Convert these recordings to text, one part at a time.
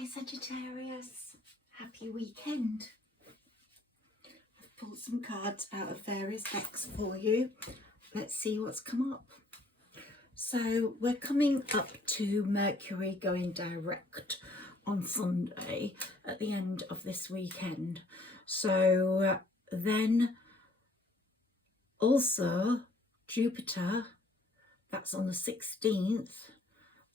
Hi Sagittarius, happy weekend. I've pulled some cards out of various decks for you. Let's see what's come up. So we're coming up to Mercury going direct on Sunday at the end of this weekend. So then also Jupiter, that's on the 16th,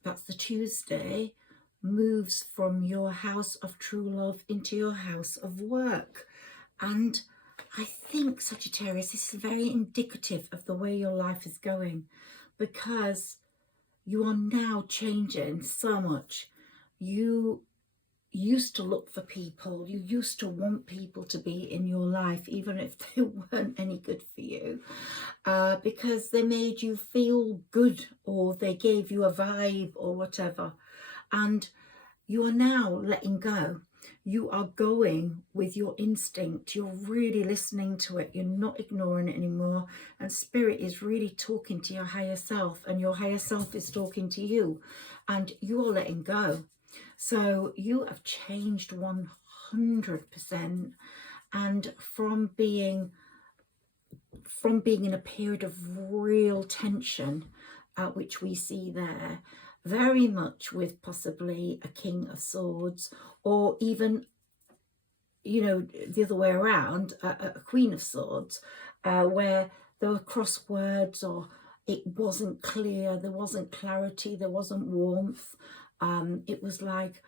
that's the Tuesday, moves from your house of true love into your house of work. And I think, Sagittarius, this is very indicative of the way your life is going, because you are now changing so much. You used to look for people, you used to want people to be in your life, even if they weren't any good for you, because they made you feel good or they gave you a vibe or whatever. And you are now letting go. You are going with your instinct. You're really listening to it. You're not ignoring it anymore. And Spirit is really talking to your higher self, and your higher self is talking to you, and you are letting go. So you have changed 100%. And from being in a period of real tension, which we see there, very much with possibly a King of Swords, or even, you know, the other way around, a Queen of Swords, where there were crosswords, or it wasn't clear, there wasn't clarity, there wasn't warmth. It was like,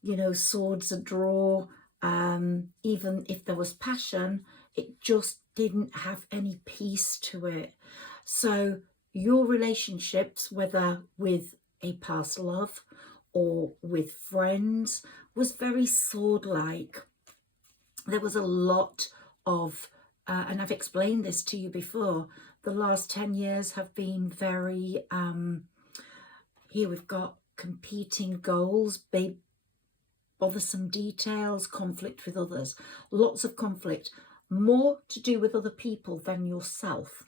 you know, swords a draw. Even if there was passion, it just didn't have any peace to it. So your relationships, whether with a past love or with friends, was very sword-like. There was a lot of, and I've explained this to you before, the last 10 years have been very, here we've got competing goals, big bothersome details, conflict with others, lots of conflict, more to do with other people than yourself.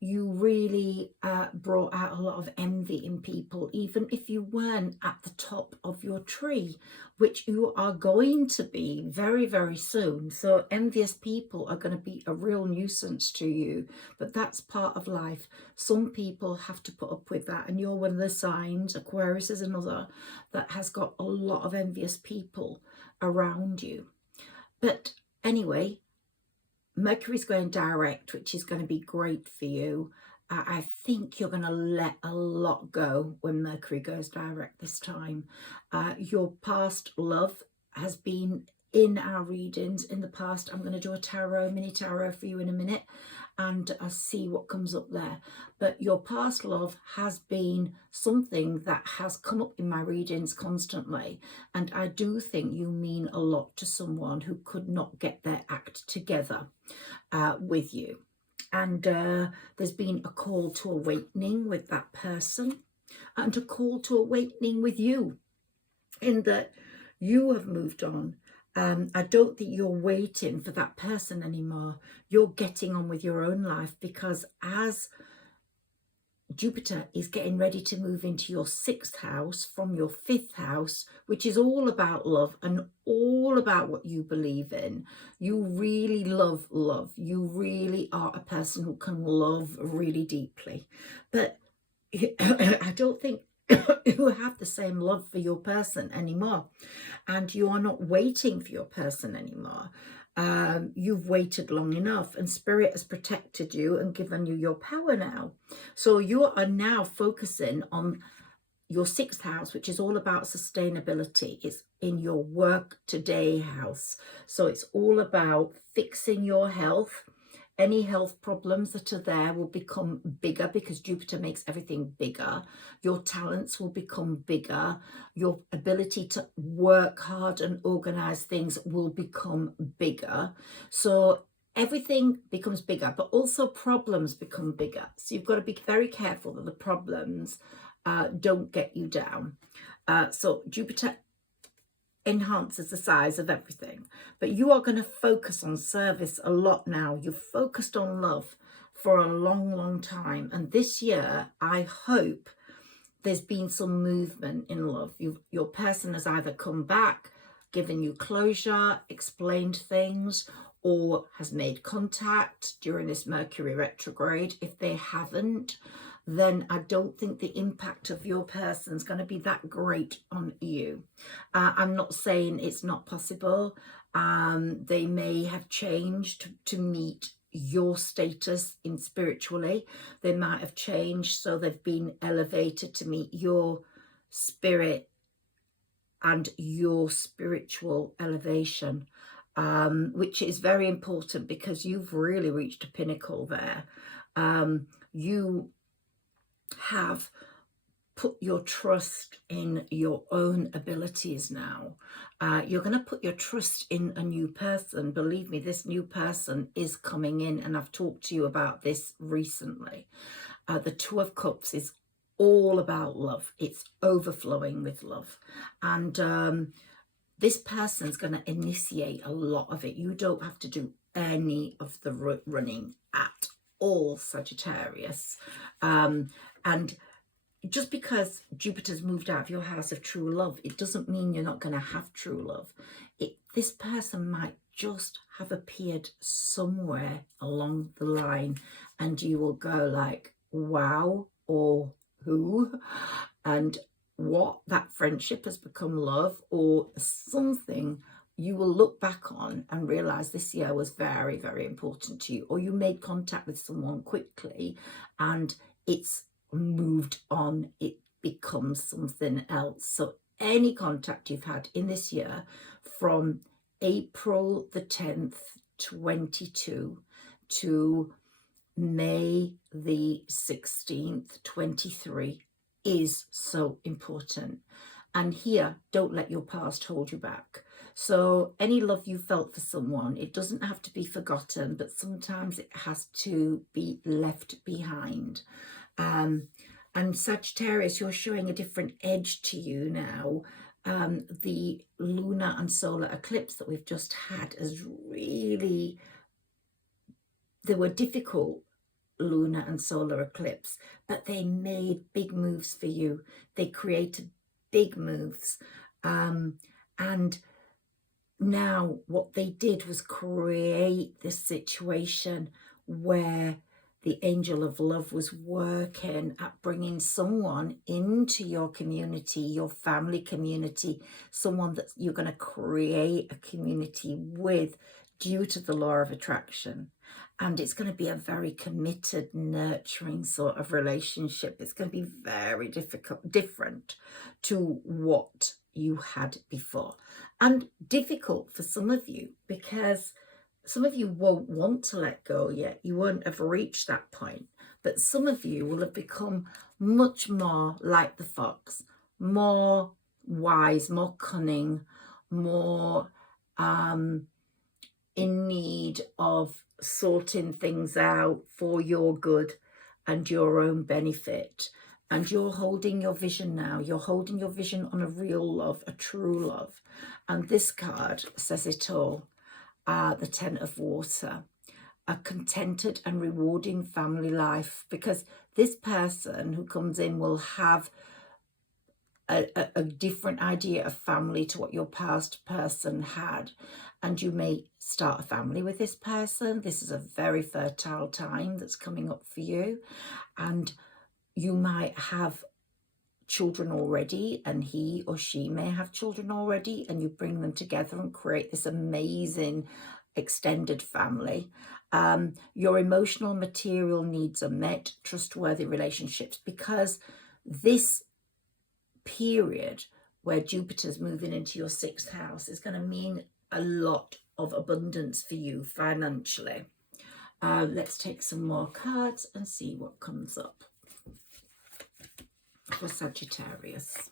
You really brought out a lot of envy in people, even if you weren't at the top of your tree, which you are going to be very, very soon. So envious people are going to be a real nuisance to you, but that's part of life. Some people have to put up with that, and you're one of the signs. Aquarius is another that has got a lot of envious people around you. But anyway, Mercury's going direct, which is going to be great for you. I think you're going to let a lot go when Mercury goes direct this time. Your past love has been in our readings in the past. I'm going to do a tarot, mini tarot for you in a minute, and I'll see what comes up there. But your past love has been something that has come up in my readings constantly, and I do think you mean a lot to someone who could not get their act together with you. And there's been a call to awakening with that person, and a call to awakening with you, in that you have moved on. I don't think you're waiting for that person anymore. You're getting on with your own life, because as Jupiter is getting ready to move into your 6th house from your 5th house, which is all about love and all about what you believe in. You really love love. You really are a person who can love really deeply. But I don't think you have the same love for your person anymore, and you are not waiting for your person anymore. You've waited long enough, and Spirit has protected you and given you your power now. So you are now focusing on your 6th house, which is all about sustainability. It's in your work today house. So it's all about fixing your health. Any health problems that are there will become bigger, because Jupiter makes everything bigger. Your talents will become bigger. Your ability to work hard and organize things will become bigger. So everything becomes bigger, but also problems become bigger. So you've got to be very careful that the problems don't get you down. So Jupiter enhances the size of everything, but you are going to focus on service a lot now. You've focused on love for a long time, and this year I hope there's been some movement in love. Your person has either come back, given you closure, explained things, or has made contact during this Mercury retrograde. If they haven't, then I don't think the impact of your person is going to be that great on you. I'm not saying it's not possible. They may have changed to meet your status in spiritually. They might have changed, so they've been elevated to meet your spirit and your spiritual elevation, which is very important because you've really reached a pinnacle there. You have put your trust in your own abilities now. You're going to put your trust in a new person. Believe me, this new person is coming in, and I've talked to you about this recently. The Two of Cups is all about love. It's overflowing with love. And this person's going to initiate a lot of it. You don't have to do any of the running at all, Sagittarius. And just because Jupiter's moved out of your house of true love, it doesn't mean you're not going to have true love. This person might just have appeared somewhere along the line, and you will go like, wow, or who, and what, that friendship has become love, or something you will look back on and realize this year was very, very important to you, or you made contact with someone quickly and it's moved on, it becomes something else. So any contact you've had in this year from April the 10th 22 to May the 16th 23 is so important. And here, don't let your past hold you back. So any love you felt for someone, it doesn't have to be forgotten, but sometimes it has to be left behind. And Sagittarius, you're showing a different edge to you now. The lunar and solar eclipse that we've just had has really, they were difficult lunar and solar eclipse, but they made big moves for you. They created big moves. And now what they did was create this situation where the angel of love was working at bringing someone into your community, your family community, someone that you're going to create a community with due to the law of attraction. And it's going to be a very committed, nurturing sort of relationship. It's going to be very different to what you had before. And difficult for some of you, because some of you won't want to let go yet. You won't have reached that point. But some of you will have become much more like the fox, more wise, more cunning, more in need of sorting things out for your good and your own benefit. And you're holding your vision now. You're holding your vision on a real love, a true love. And this card says it all. The Ten of Water, a contented and rewarding family life, because this person who comes in will have a different idea of family to what your past person had, and you may start a family with this person. This is a very fertile time that's coming up for you, and you might have children already, and he or she may have children already, and you bring them together and create this amazing extended family. Your emotional material needs are met, trustworthy relationships, because this period where Jupiter's moving into your 6th house is going to mean a lot of abundance for you financially. Let's take some more cards and see what comes up for Sagittarius.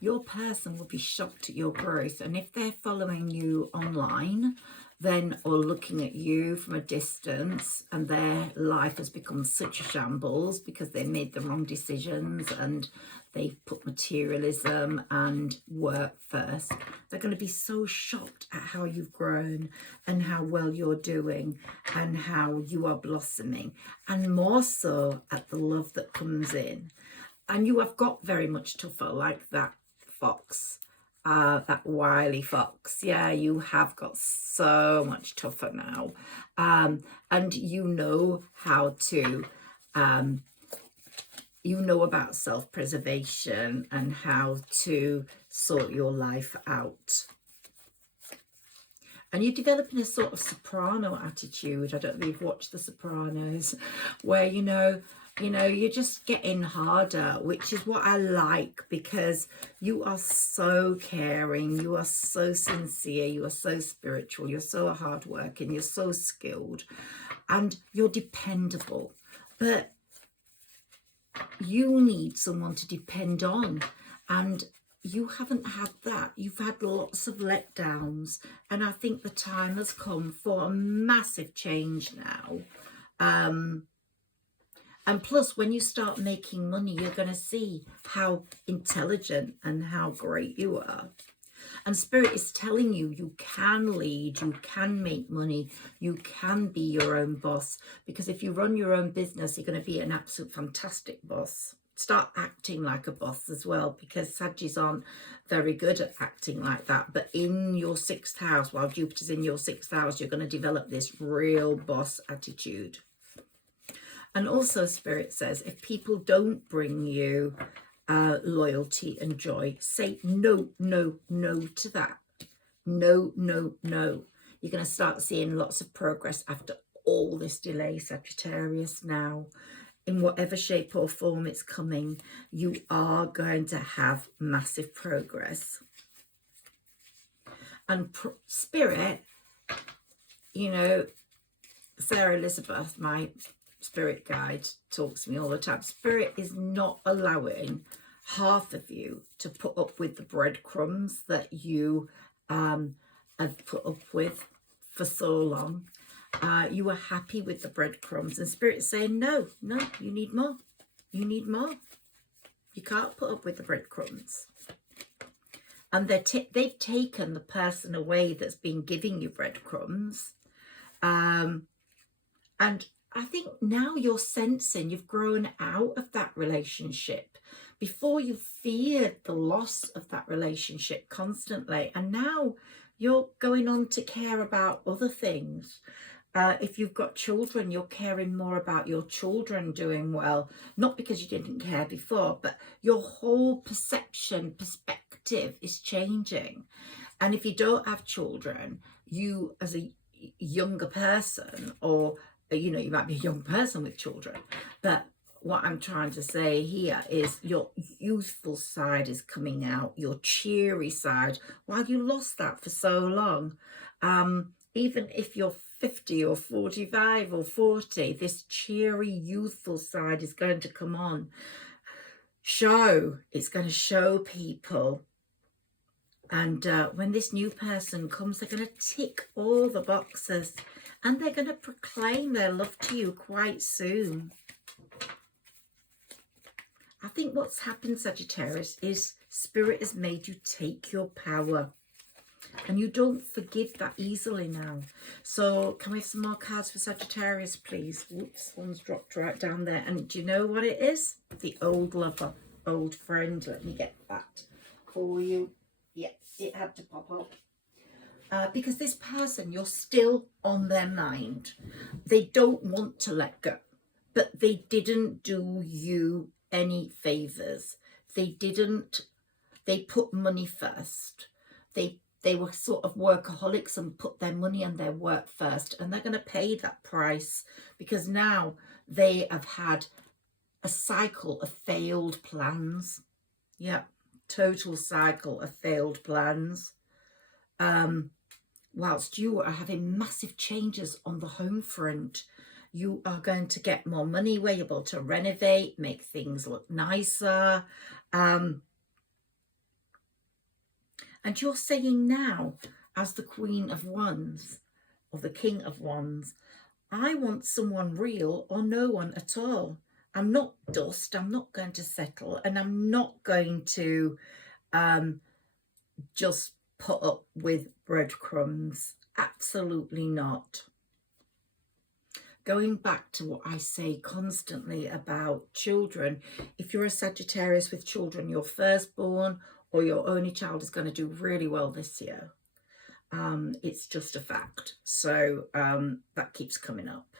Your person will be shocked at your growth, and if they're following you online, then are looking at you from a distance, and their life has become such a shambles because they made the wrong decisions and they've put materialism and work first. They're going to be so shocked at how you've grown and how well you're doing and how you are blossoming, and more so at the love that comes in. And you have got very much tougher, like that fox, that wily fox. Yeah, you have got so much tougher now. And you know how to, you know about self-preservation and how to sort your life out. And you're developing a sort of soprano attitude. I don't know if you've watched The Sopranos, where, you know, you're just getting harder, which is what I like, because you are so caring, you are so sincere, you are so spiritual, you're so hardworking, you're so skilled, and you're dependable. But you need someone to depend on, and you haven't had that. You've had lots of letdowns, and I think the time has come for a massive change now. And plus, when you start making money, you're going to see how intelligent and how great you are. And Spirit is telling you, you can lead, you can make money, you can be your own boss. Because if you run your own business, you're going to be an absolute fantastic boss. Start acting like a boss as well, because Saggis aren't very good at acting like that. But in your 6th house, while Jupiter's in your 6th house, you're going to develop this real boss attitude. And also, Spirit says, if people don't bring you loyalty and joy, say no, no, no to that. No, no, no. You're going to start seeing lots of progress after all this delay, Sagittarius. Now, in whatever shape or form it's coming, you are going to have massive progress. And Spirit, you know, Sarah Elizabeth, my spirit guide, talks to me all the time. Spirit is not allowing half of you to put up with the breadcrumbs that you have put up with for so long. You are happy with the breadcrumbs, and Spirit is saying, no, no, you need more. You need more. You can't put up with the breadcrumbs. And they've taken the person away that's been giving you breadcrumbs. And I think now you're sensing you've grown out of that relationship. Before, you feared the loss of that relationship constantly, and now you're going on to care about other things. If you've got children, you're caring more about your children doing well, not because you didn't care before, but your whole perspective is changing. And if you don't have children, you as a younger person, or you know, you might be a young person with children, but what I'm trying to say here is your youthful side is coming out, your cheery side. While you lost that for so long, even if you're 50 or 45 or 40, this cheery youthful side is going to come on. It's going to show people. And when this new person comes, they're going to tick all the boxes, and they're going to proclaim their love to you quite soon. I think what's happened, Sagittarius, is Spirit has made you take your power. And you don't forgive that easily now. So can we have some more cards for Sagittarius, please? Whoops, one's dropped right down there. And do you know what it is? The old lover, old friend. Let me get that for you. Yeah, it had to pop up. Because this person, you're still on their mind. They don't want to let go. But they didn't do you any favours. They put money first. They were sort of workaholics and put their money and their work first, and they're going to pay that price, because now they have had a cycle of failed plans. Yeah, total cycle of failed plans. Whilst you are having massive changes on the home front, you are going to get more money, where you're able to renovate, make things look nicer. And you're saying now, as the Queen of Wands, or the King of Wands. I want someone real or no one at all. I'm not dust. I'm not going to settle, and I'm not going to just put up with breadcrumbs. Absolutely not. Going back to what I say constantly about children, if you're a Sagittarius with children, your firstborn or your only child is going to do really well this year. It's just a fact. So that keeps coming up.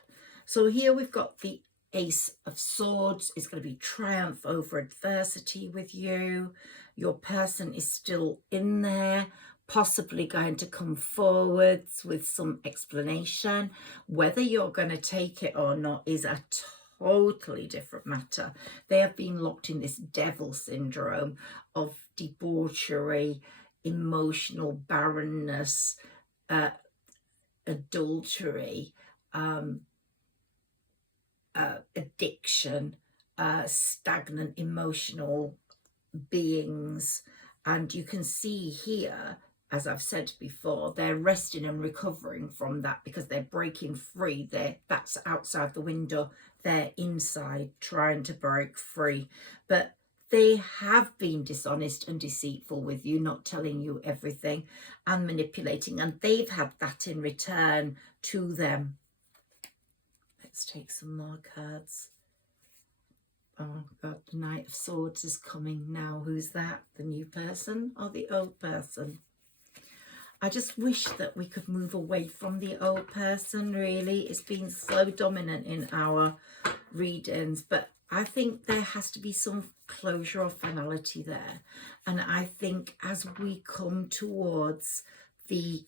So here we've got the Ace of Swords. It's going to be triumph over adversity with you. Your person is still in there, possibly going to come forwards with some explanation. Whether you're going to take it or not is a totally different matter. They have been locked in this devil syndrome of debauchery, emotional barrenness, adultery, addiction, stagnant emotional beings. And you can see here, as I've said before, they're resting and recovering from that because they're breaking free. That's outside the window. They're inside trying to break free. But they have been dishonest and deceitful with you, not telling you everything and manipulating. And they've had that in return to them. Let's take some more cards. Oh God, the Knight of Swords is coming now. Who's that? The new person or the old person? I just wish that we could move away from the old person, really. It's been so dominant in our readings, but I think there has to be some closure or finality there. And I think as we come towards the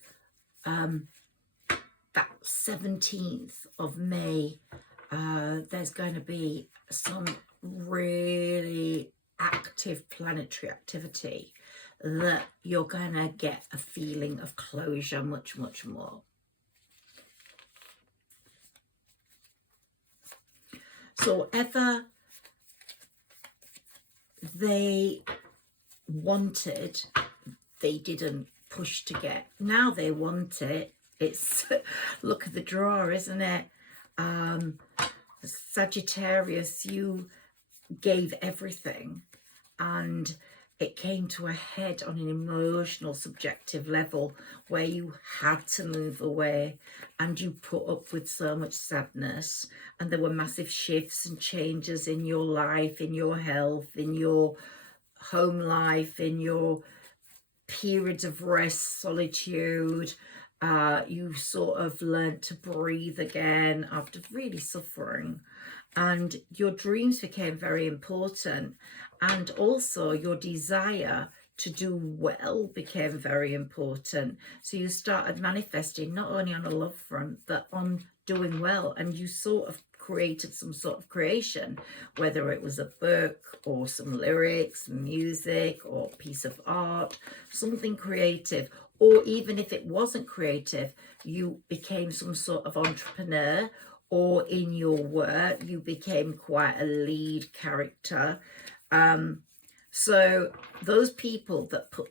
that 17th of May, there's going to be some really active planetary activity that you're going to get a feeling of closure much more. So whatever they wanted, they didn't push to get. Now they want it. It's look at the draw, isn't it? Sagittarius, you gave everything and it came to a head on an emotional, subjective level where you had to move away and you put up with so much sadness. And there were massive shifts and changes in your life, in your health, in your home life, in your periods of rest, solitude. You sort of learned to breathe again after really suffering. And your dreams became very important. And also your desire to do well became very important. So you started manifesting not only on a love front, but on doing well. And you sort of created some sort of creation, whether it was a book or some lyrics, music, or a piece of art, something creative. Or even if it wasn't creative, you became some sort of entrepreneur, or in your work, you became quite a lead character. So those people that put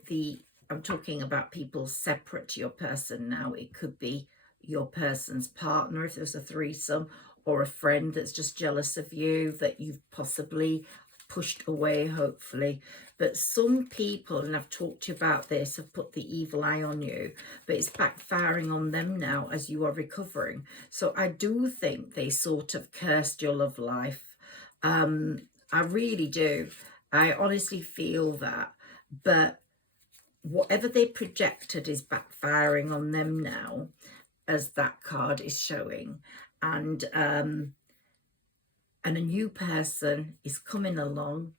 I'm talking about people separate to your person now. It could be your person's partner if there's a threesome, or a friend that's just jealous of you that you've possibly pushed away, hopefully. But some people, and I've talked to you about this, have put the evil eye on you, but it's backfiring on them now as you are recovering. So I do think they sort of cursed your love life. I really do. I honestly feel that. But whatever they projected is backfiring on them now, as that card is showing. And a new person is coming along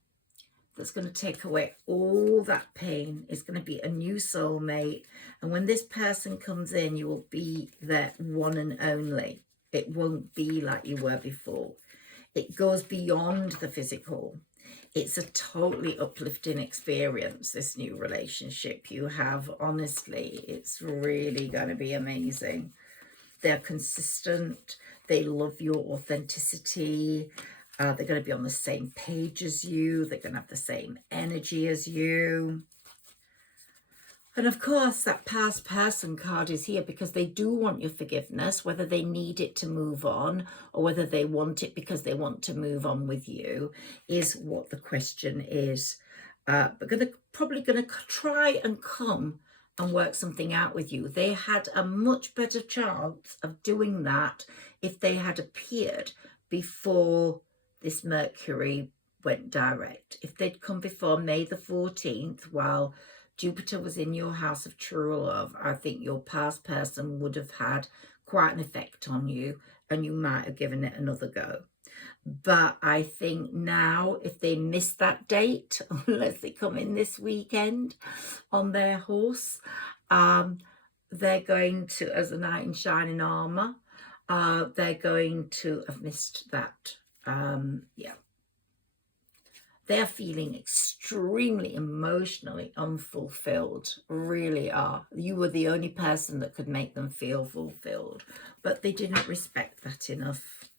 that's going to take away all that pain. It's going to be a new soulmate. And when this person comes in, you will be their one and only. It won't be like you were before. It goes beyond the physical. It's a totally uplifting experience, this new relationship you have. Honestly, it's really going to be amazing. They're consistent. They love your authenticity. They're going to be on the same page as you. They're going to have the same energy as you. And of course, that past person card is here because they do want your forgiveness, whether they need it to move on or whether they want it because they want to move on with you, is what the question is. But probably going to try and come and work something out with you. They had a much better chance of doing that if they had appeared before this Mercury went direct. If they'd come before May the 14th, while Jupiter was in your house of true love, I think your past person would have had quite an effect on you and you might have given it another go. But I think now, if they miss that date, unless they come in this weekend on their horse, they're going to, as a knight in shining armor, they're going to have missed that. Yeah. They're feeling extremely emotionally unfulfilled, really are. You were the only person that could make them feel fulfilled, but they didn't respect that enough.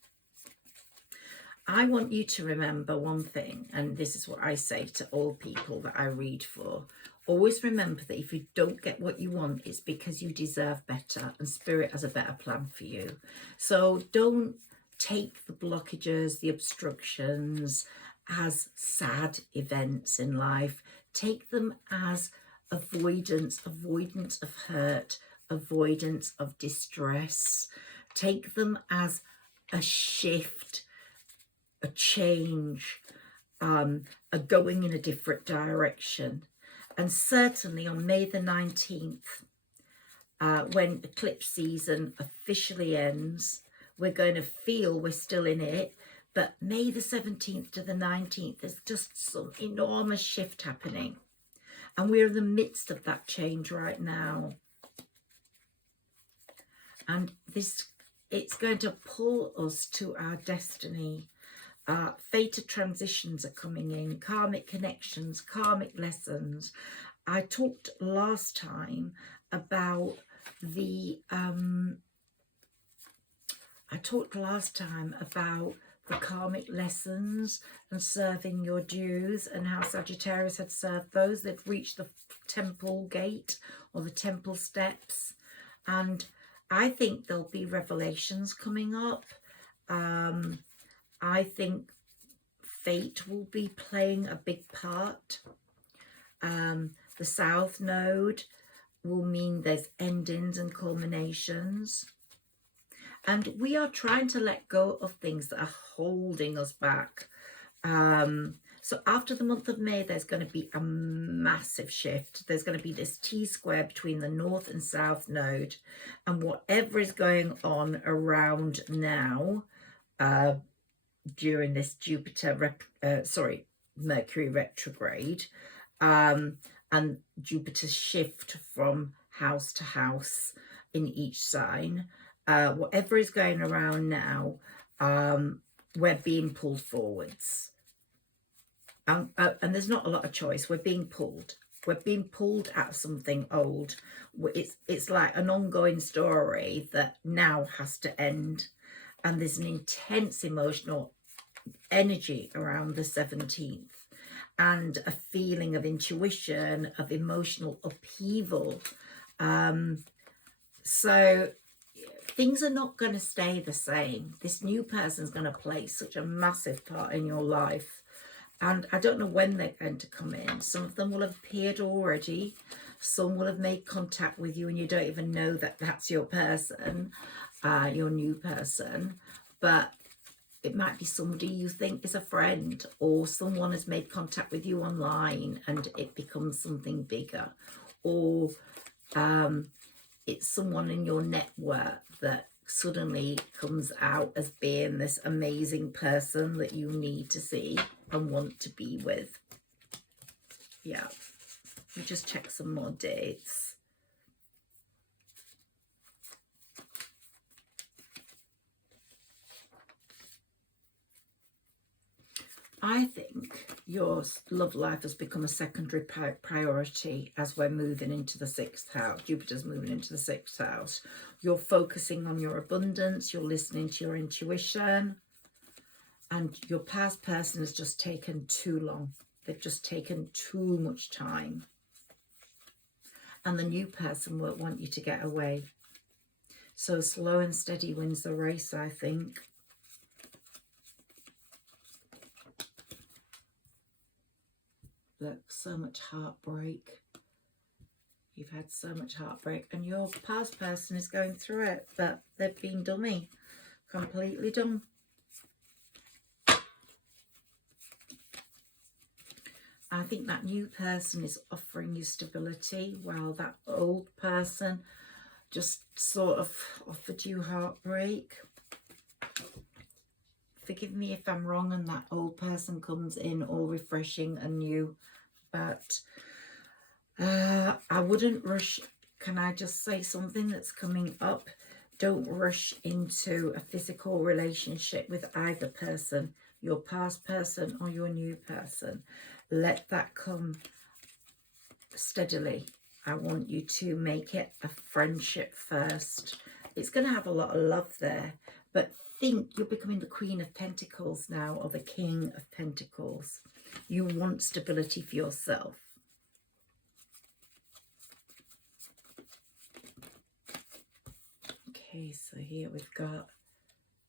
I want you to remember one thing, and this is what I say to all people that I read for. Always remember that if you don't get what you want, it's because you deserve better, and Spirit has a better plan for you. So don't take the blockages, the obstructions, as sad events in life. Take them as avoidance of hurt, avoidance of distress. Take them as a shift, a change, a going in a different direction. And certainly on May the 19th, when eclipse season officially ends, we're going to feel we're still in it. But May the 17th to the 19th, there's just some enormous shift happening. And we're in the midst of that change right now. And it's going to pull us to our destiny. Fated transitions are coming in, karmic connections, karmic lessons. I talked last time about the karmic lessons and serving your dues, and how Sagittarius had served those. They'd reached the temple gate or the temple steps, and I think there'll be revelations coming up. I think fate will be playing a big part. The South Node will mean there's endings and culminations. And we are trying to let go of things that are holding us back. So after the month of May, there's going to be a massive shift. There's going to be this T-square between the North and South Node. And whatever is going on around now, during this Mercury retrograde, and Jupiter's shift from house to house in each sign, whatever is going around now, we're being pulled forwards. And there's not a lot of choice. We're being pulled. We're being pulled out of something old. It's like an ongoing story that now has to end. And there's an intense emotional energy around the 17th. And a feeling of intuition, of emotional upheaval. So things are not going to stay the same. This new person's going to play such a massive part in your life. And I don't know when they're going to come in. Some of them will have appeared already. Some will have made contact with you and you don't even know that that's your person, your new person. But it might be somebody you think is a friend, or someone has made contact with you online and it becomes something bigger. Or it's someone in your network that suddenly comes out as being this amazing person that you need to see and want to be with. Yeah, we just check some more dates. I think your love life has become a secondary priority as we're moving into the 6th house. Jupiter's moving into the 6th house. You're focusing on your abundance. You're listening to your intuition. And your past person has just taken too long. They've just taken too much time. and the new person won't want you to get away. So slow and steady wins the race, I think. Look, so much heartbreak. You've had so much heartbreak, and your past person is going through it, but they've been dummy, completely dumb. I think that new person is offering you stability, while that old person just sort of offered you heartbreak. Forgive me if I'm wrong and that old person comes in all refreshing and new, but I wouldn't rush. Can I just say something that's coming up? Don't rush into a physical relationship with either person, your past person or your new person. Let that come steadily. I want you to make it a friendship first. It's going to have a lot of love there, but think you're becoming the Queen of Pentacles now, or the King of Pentacles. You want stability for yourself. Okay, so here we've got,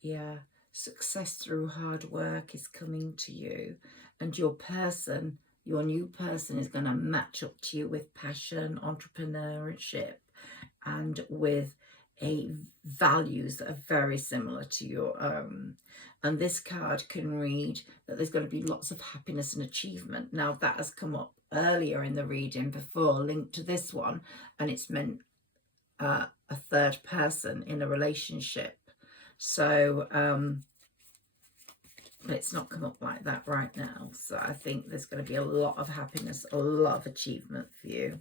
yeah, success through hard work is coming to you, and your person, your new person, is going to match up to you with passion, entrepreneurship, and with values that are very similar to your own. And this card can read that there's going to be lots of happiness and achievement. Now, that has come up earlier in the reading before, linked to this one, and it's meant a third person in a relationship. So but it's not come up like that right now. So I think there's going to be a lot of happiness, a lot of achievement for you.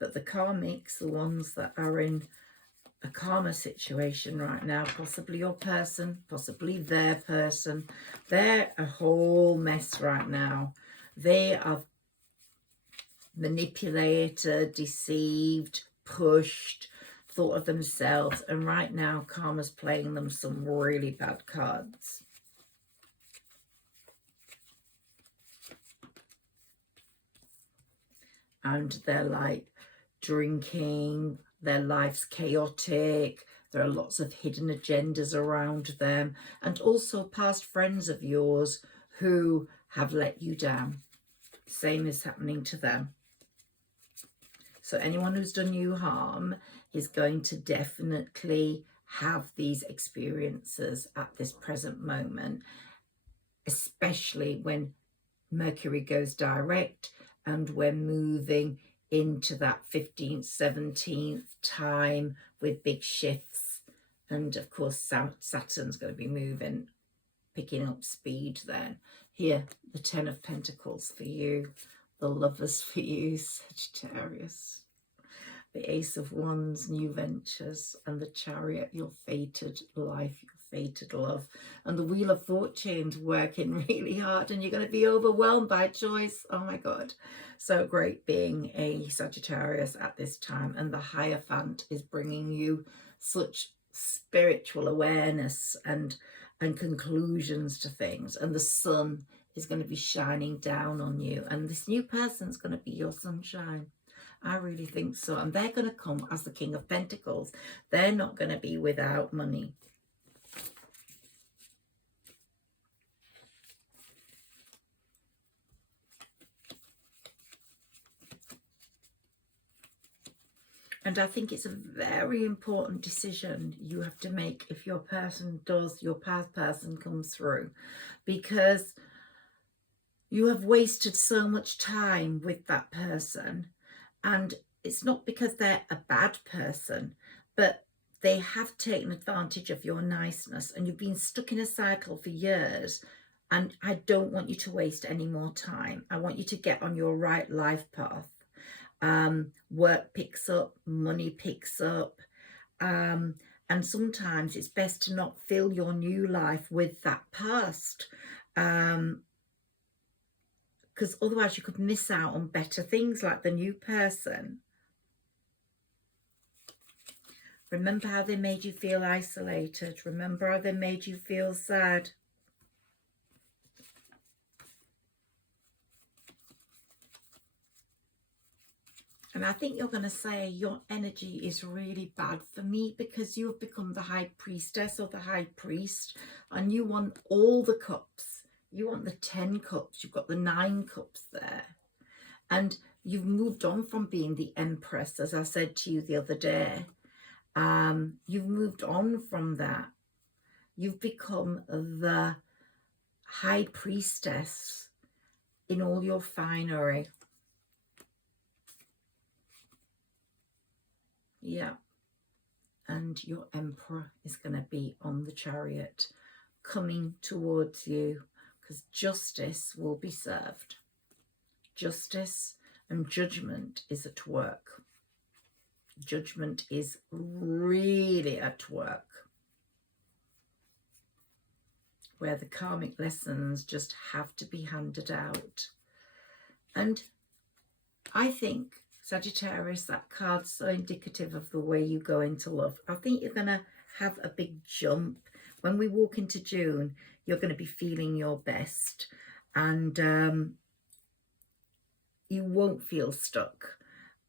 But the karmics, the ones that are in a karma situation right now, possibly your person, possibly their person, they're a whole mess right now. They are manipulated, deceived, pushed, thought of themselves, and right now karma's playing them some really bad cards. And they're like drinking, their life's chaotic, there are lots of hidden agendas around them, and also past friends of yours who have let you down. Same is happening to them. So anyone who's done you harm is going to definitely have these experiences at this present moment, especially when Mercury goes direct and we're moving into that 15th, 17th time with big shifts. And of course, Saturn's going to be moving, picking up speed then. Here, the 10 of Pentacles for you, the Lovers for you, Sagittarius. The Ace of Wands, new ventures, and the Chariot, your fated life, your fated love. And the Wheel of Fortune's working really hard, and you're going to be overwhelmed by choice. Oh my God. So great being a Sagittarius at this time. And the Hierophant is bringing you such spiritual awareness and conclusions to things. And the sun is going to be shining down on you. And this new person's going to be your sunshine. I really think so. And they're going to come as the King of Pentacles. They're not going to be without money. And I think it's a very important decision you have to make if your person does, your past person comes through. Because you have wasted so much time with that person. And it's not because they're a bad person, but they have taken advantage of your niceness, and you've been stuck in a cycle for years. And I don't want you to waste any more time. I want you to get on your right life path. Work picks up, money picks up. And sometimes it's best to not fill your new life with that past. Because otherwise you could miss out on better things like the new person. Remember how they made you feel isolated. Remember how they made you feel sad. And I think you're going to say your energy is really bad for me because you have become the high priestess or the high priest, and you want all the cups. You want the 10 cups. You've got the 9 cups there. And you've moved on from being the empress, as I said to you the other day. You've moved on from that. You've become the high priestess in all your finery. Yeah. And your emperor is going to be on the chariot coming towards you, because justice will be served. Justice and judgment is at work. Judgment is really at work, where the karmic lessons just have to be handed out. And I think, Sagittarius, that card's so indicative of the way you go into love. I think you're going to have a big jump. When we walk into June, you're going to be feeling your best, and you won't feel stuck.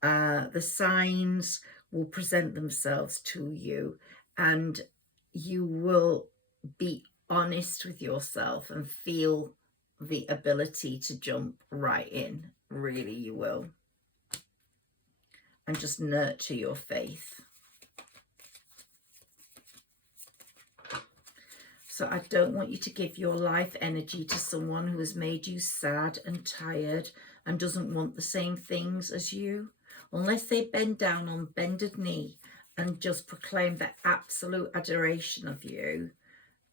The signs will present themselves to you, and you will be honest with yourself and feel the ability to jump right in. Really, you will. And just nurture your faith. So I don't want you to give your life energy to someone who has made you sad and tired and doesn't want the same things as you. Unless they bend down on bended knee and just proclaim their absolute adoration of you,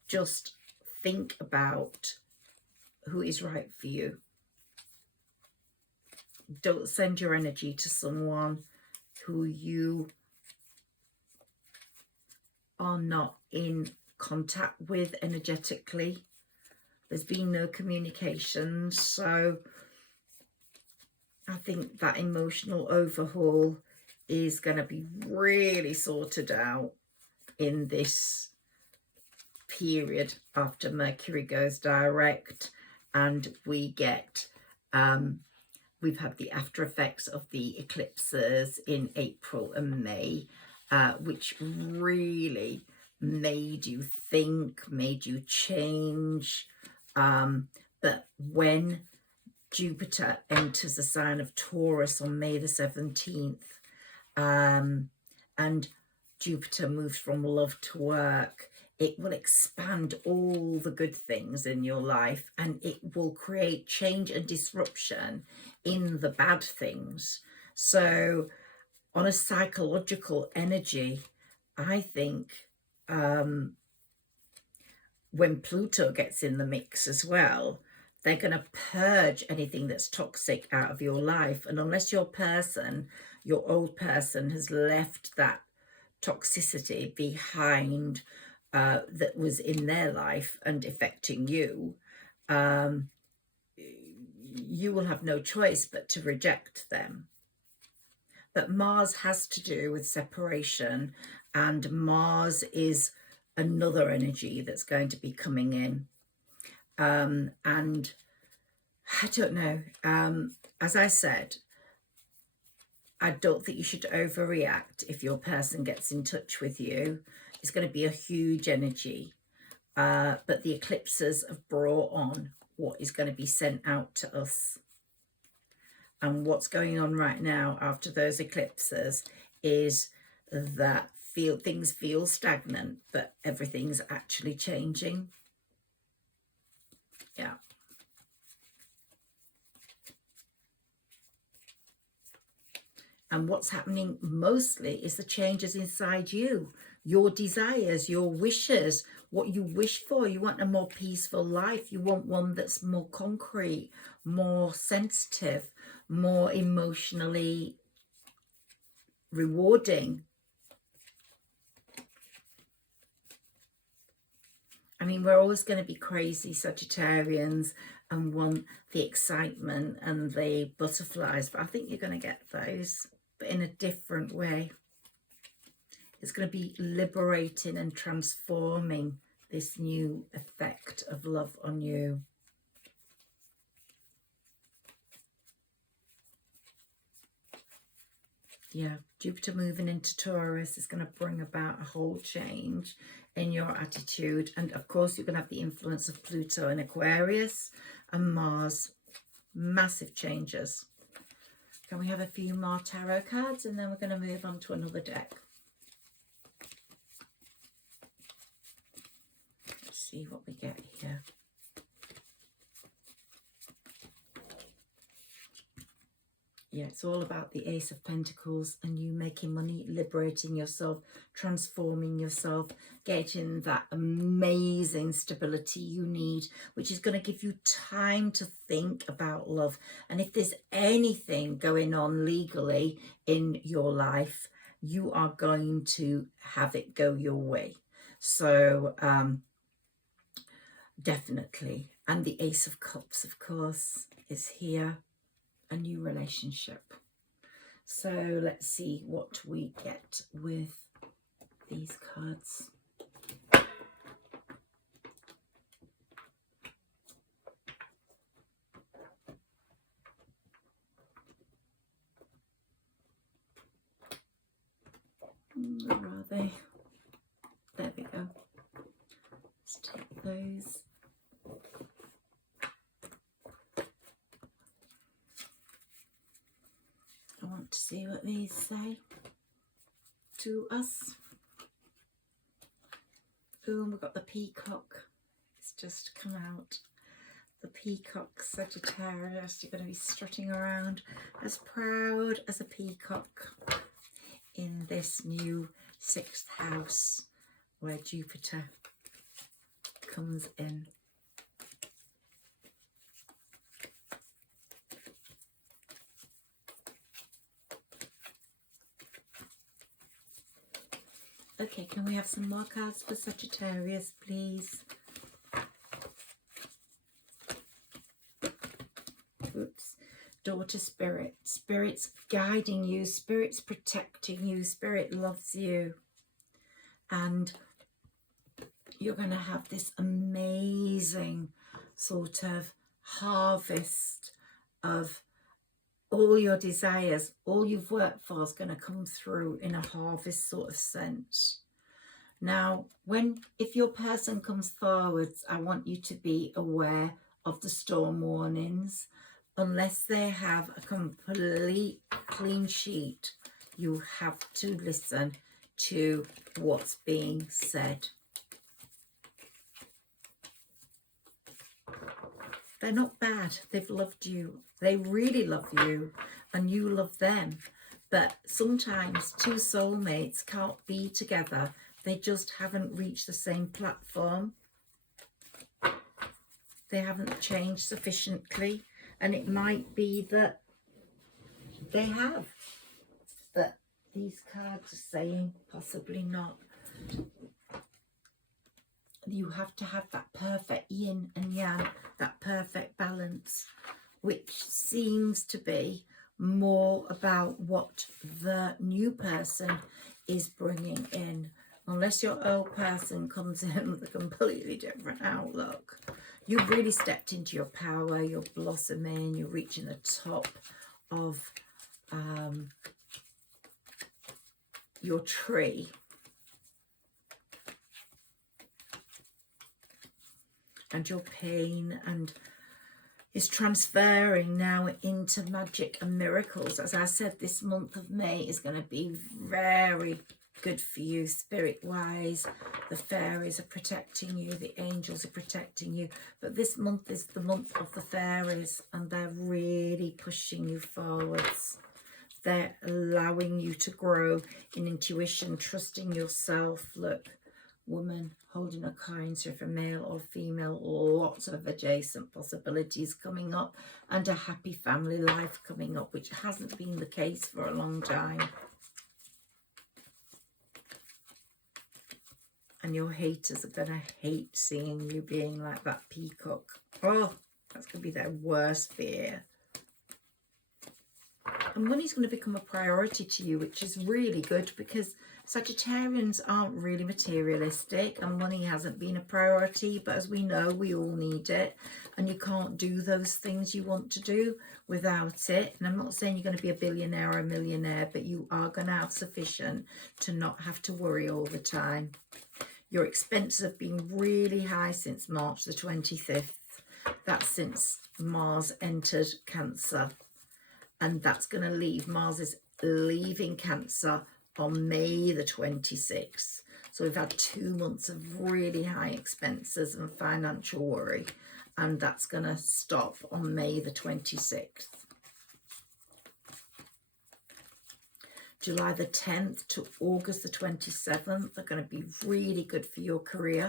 just think about who is right for you. Don't send your energy to someone who you are not in contact with energetically. There's been no communication, so I think that emotional overhaul is going to be really sorted out in this period after Mercury goes direct, and we get we've had the after effects of the eclipses in April and May, which really made you think, made you change. But when Jupiter enters the sign of Taurus on May the 17th, and Jupiter moves from love to work, it will expand all the good things in your life, and it will create change and disruption in the bad things. So on a psychological energy, I think when Pluto gets in the mix as well, they're going to purge anything that's toxic out of your life. And unless your old person has left that toxicity behind that was in their life and affecting you, you will have no choice but to reject them. But Mars has to do with separation, and Mars is another energy that's going to be coming in. And I don't know, as I said, I don't think you should overreact if your person gets in touch with you. It's going to be a huge energy, but the eclipses have brought on what is going to be sent out to us. And what's going on right now after those eclipses is that things feel stagnant, but everything's actually changing. Yeah. And what's happening mostly is the changes inside you, your desires, your wishes, what you wish for. You want a more peaceful life. You want one that's more concrete, more sensitive, more emotionally rewarding. I mean, we're always going to be crazy Sagittarians and want the excitement and the butterflies, but I think you're going to get those, but in a different way. It's going to be liberating and transforming this new effect of love on you. Yeah, Jupiter moving into Taurus is going to bring about a whole change in your attitude. And of course, you're going to have the influence of Pluto in Aquarius and Mars. Massive changes. Can we have a few more tarot cards? And then we're going to move on to another deck. Let's see what we get here. Yeah, it's all about the Ace of Pentacles and you making money, liberating yourself, transforming yourself, getting that amazing stability you need, which is going to give you time to think about love. And if there's anything going on legally in your life, you are going to have it go your way. So definitely. And the Ace of Cups, of course, is here. A new relationship. So let's see what we get with these cards. Where are they? There we go. Let's take those. I want to see what these say to us. Oh, we've got the peacock. It's just come out. The peacock Sagittarius. You're going to be strutting around as proud as a peacock in this new 6th house where Jupiter comes in. Okay, can we have some more cards for Sagittarius, please? Oops. Daughter Spirit. Spirit's guiding you. Spirit's protecting you. Spirit loves you. And you're going to have this amazing sort of harvest of all your desires, all you've worked for is going to come through in a harvest sort of sense. Now, if your person comes forwards, I want you to be aware of the storm warnings. Unless they have a complete clean sheet, you have to listen to what's being said. They're not bad. They've loved you. They really love you and you love them. But sometimes two soulmates can't be together. They just haven't reached the same platform. They haven't changed sufficiently. And it might be that they have. But these cards are saying possibly not. You have to have that perfect yin and yang, that perfect balance, which seems to be more about what the new person is bringing in. Unless your old person comes in with a completely different outlook. You've really stepped into your power, you're blossoming, you're reaching the top of your tree. And your pain and is transferring now into magic and miracles. As I said, this month of May is going to be very good for you spirit-wise. The fairies are protecting you, the angels are protecting you. But this month is the month of the fairies and they're really pushing you forwards. They're allowing you to grow in intuition, trusting yourself. Look, woman holding a coin, so for male or female, lots of adjacent possibilities coming up and a happy family life coming up, which hasn't been the case for a long time. And your haters are going to hate seeing you being like that peacock. Oh, that's going to be their worst fear. and money's going to become a priority to you, which is really good, because Sagittarians aren't really materialistic and money hasn't been a priority, but as we know, we all need it, and you can't do those things you want to do without it. And I'm not saying you're going to be a billionaire or a millionaire, but you are going to have sufficient to not have to worry all the time. Your expenses have been really high since March the 25th. That's since Mars entered Cancer, and that's going to leave. Mars is leaving Cancer on May the 26th. So we've had 2 months of really high expenses and financial worry, and that's going to stop on May the 26th. July the 10th to August the 27th are going to be really good for your career.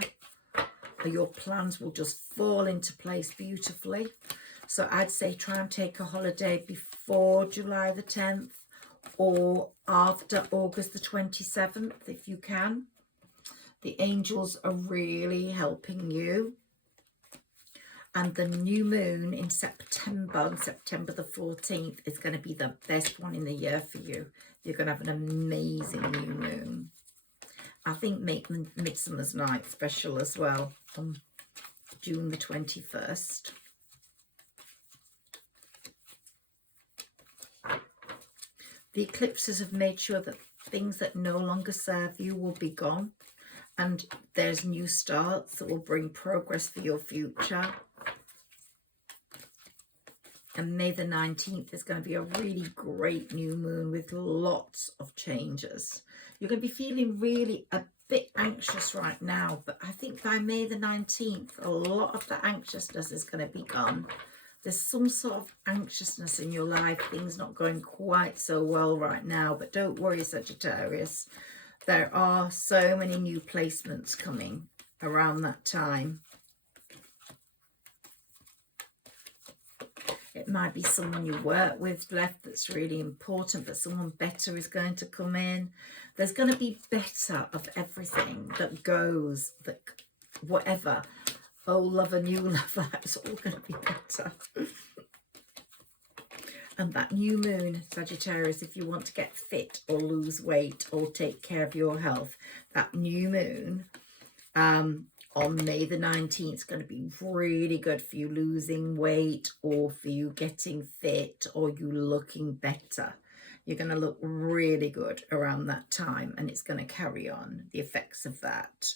Your plans will just fall into place beautifully. So I'd say try and take a holiday before July the 10th or after August the 27th if you can. The angels are really helping you. And the new moon in September, on September the 14th, is going to be the best one in the year for you. You're going to have an amazing new moon. I think make Midsummer's Night special as well on June the 21st. The eclipses have made sure that things that no longer serve you will be gone, and there's new starts that will bring progress for your future. And May the 19th is going to be a really great new moon with lots of changes. You're going to be feeling really a bit anxious right now, but I think by May the 19th, a lot of the anxiousness is going to be gone. There's some sort of anxiousness in your life, things not going quite so well right now, but don't worry, Sagittarius. There are so many new placements coming around that time. It might be someone you work with left that's really important, but someone better is going to come in. There's going to be better of everything that goes, that whatever. Old lover, new lover, it's all going to be better. And that new moon, Sagittarius, if you want to get fit or lose weight or take care of your health, that new moon on May the 19th is going to be really good for you losing weight or for you getting fit or you looking better. You're going to look really good around that time, and it's going to carry on the effects of that.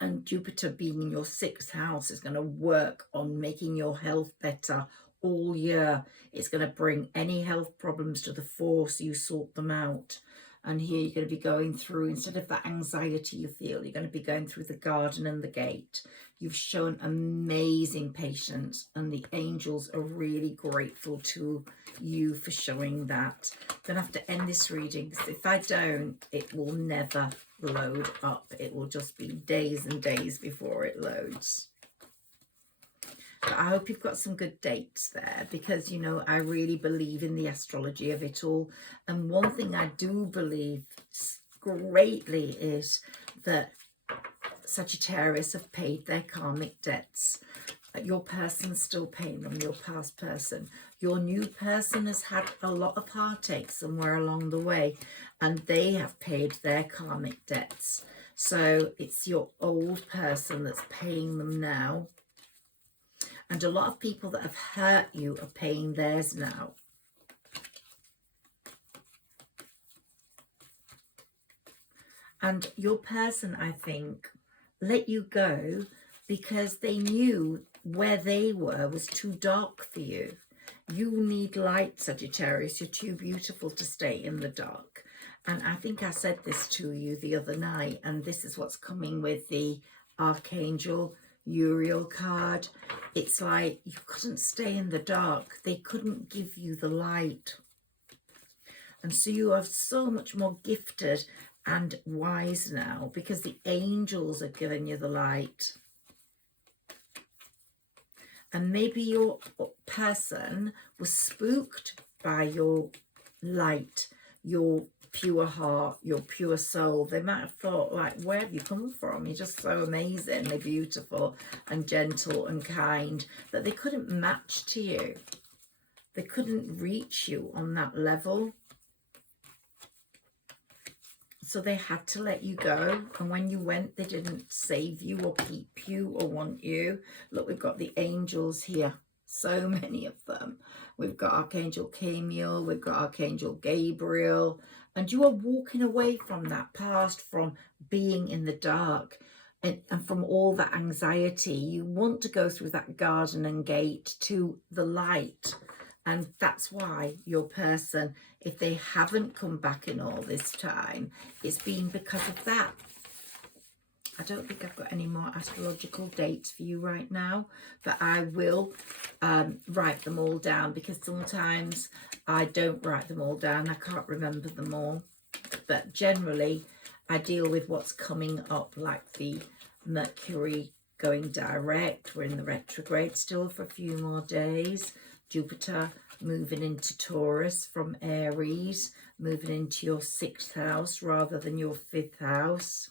And Jupiter being in your 6th house is going to work on making your health better all year. It's going to bring any health problems to the fore so you sort them out. And here you're going to be going through, instead of that anxiety you feel, you're going to be going through the garden and the gate. You've shown amazing patience, and the angels are really grateful to you for showing that. I'm going to have to end this reading, because if I don't, it will never load up. It will just be days and days before it loads. But I hope you've got some good dates there, because, you know, I really believe in the astrology of it all. And one thing I do believe greatly is that Sagittarius have paid their karmic debts. Your person's still paying them, your past person. Your new person has had a lot of heartache somewhere along the way, and they have paid their karmic debts. So it's your old person that's paying them now. And a lot of people that have hurt you are paying theirs now. And your person, I think, let you go because they knew where they were was too dark for you. You need light, Sagittarius. You're too beautiful to stay in the dark. And I think I said this to you the other night, and this is what's coming with the Archangel Uriel card. It's like you couldn't stay in the dark. They couldn't give you the light. And so you are so much more gifted and wise now because the angels are giving you the light. And maybe your person was spooked by your light, your pure heart, your pure soul. They might have thought, like, where have you come from? You're just so amazingly beautiful and gentle and kind, that they couldn't match to you. They couldn't reach you on that level. So they had to let you go. And when you went, they didn't save you or keep you or want you. Look, we've got the angels here. So many of them. We've got Archangel Camiel. We've got Archangel Gabriel. And you are walking away from that past, from being in the dark and from all that anxiety. You want to go through that garden and gate to the light. And that's why your person, if they haven't come back in all this time, it's been because of that. I don't think I've got any more astrological dates for you right now, but I will write them all down, because sometimes I don't write them all down. I can't remember them all. But generally, I deal with what's coming up, like the Mercury going direct. We're in the retrograde still for a few more days. Jupiter moving into Taurus from Aries, moving into your 6th house rather than your 5th house.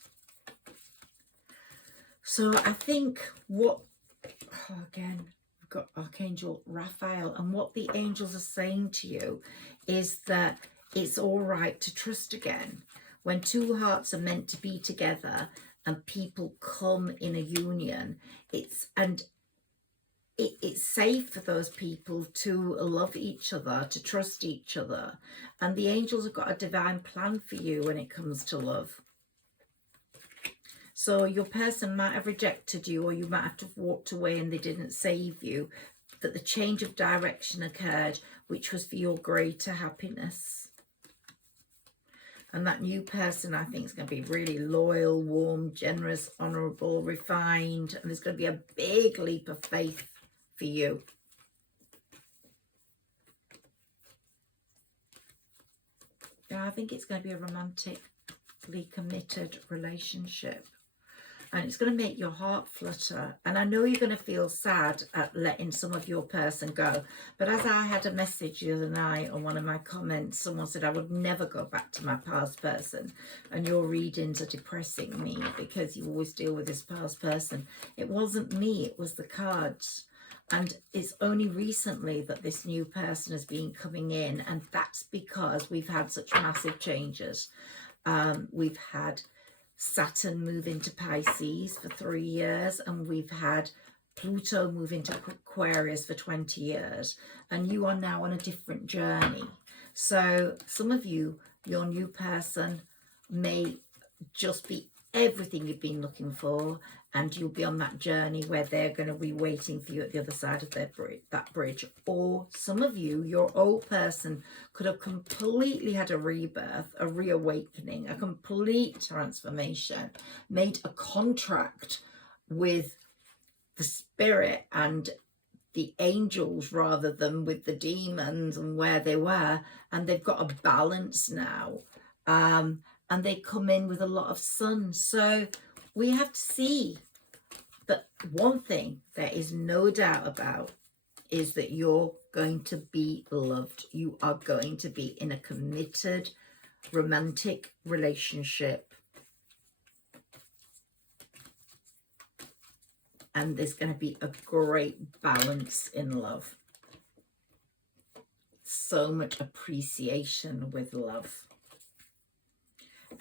So I think again, we've got Archangel Raphael, and what the angels are saying to you is that it's all right to trust again. When two hearts are meant to be together and people come in a union, it's safe for those people to love each other, to trust each other. And the angels have got a divine plan for you when it comes to love. So your person might have rejected you, or you might have to have walked away and they didn't save you. That the change of direction occurred, which was for your greater happiness. And that new person, I think, is going to be really loyal, warm, generous, honourable, refined. And there's going to be a big leap of faith for you. Yeah, I think it's going to be a romantically committed relationship. And it's going to make your heart flutter. And I know you're going to feel sad at letting some of your person go. But as I had a message the other night on one of my comments, someone said I would never go back to my past person. And your readings are depressing me because you always deal with this past person. It wasn't me, it was the cards. And it's only recently that this new person has been coming in. And that's because we've had such massive changes. We've had Saturn move into Pisces for 3 years, and we've had Pluto move into Aquarius for 20 years, and you are now on a different journey. So some of you, your new person may just be everything you've been looking for, and you'll be on that journey where they're going to be waiting for you at the other side of that bridge. Or some of you, your old person could have completely had a rebirth, a reawakening, a complete transformation, made a contract with the spirit and the angels rather than with the demons and where they were, and they've got a balance now. And they come in with a lot of sun. So we have to see that one thing there is no doubt about is that you're going to be loved. You are going to be in a committed, romantic relationship. And there's going to be a great balance in love. So much appreciation with love.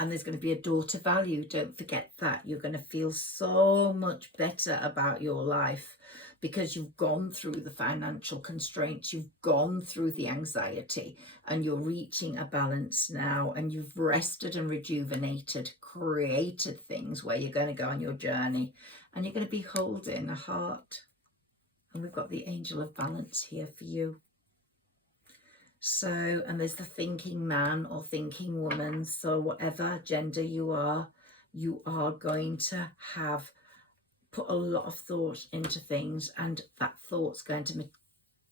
And there's going to be a daughter value. Don't forget that. You're going to feel so much better about your life because you've gone through the financial constraints. You've gone through the anxiety, and you're reaching a balance now, and you've rested and rejuvenated, created things where you're going to go on your journey, and you're going to be holding a heart. And we've got the angel of balance here for you. So, and there's the thinking man or thinking woman. So whatever gender you are going to have put a lot of thought into things, and that thought's going to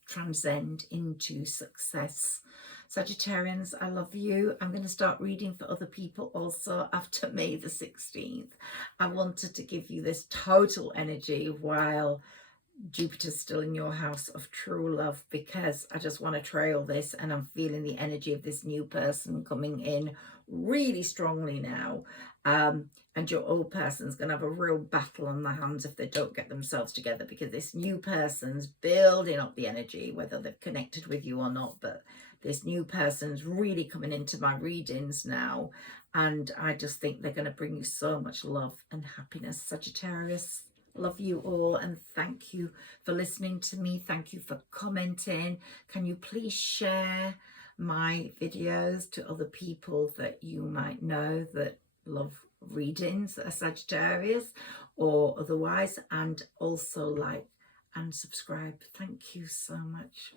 transcend into success. Sagittarians, I love you. I'm going to start reading for other people also after May the 16th. I wanted to give you this total energy while Jupiter's still in your house of true love, because I just want to trail this, and I'm feeling the energy of this new person coming in really strongly now. And your old person's going to have a real battle on their hands if they don't get themselves together, because this new person's building up the energy, whether they've connected with you or not. But this new person's really coming into my readings now, and I just think they're going to bring you so much love and happiness, Sagittarius. Love you all, and thank you for listening to me. Thank you for commenting. Can you please share my videos to other people that you might know that love readings that are Sagittarius or otherwise, and also like and subscribe. Thank you so much.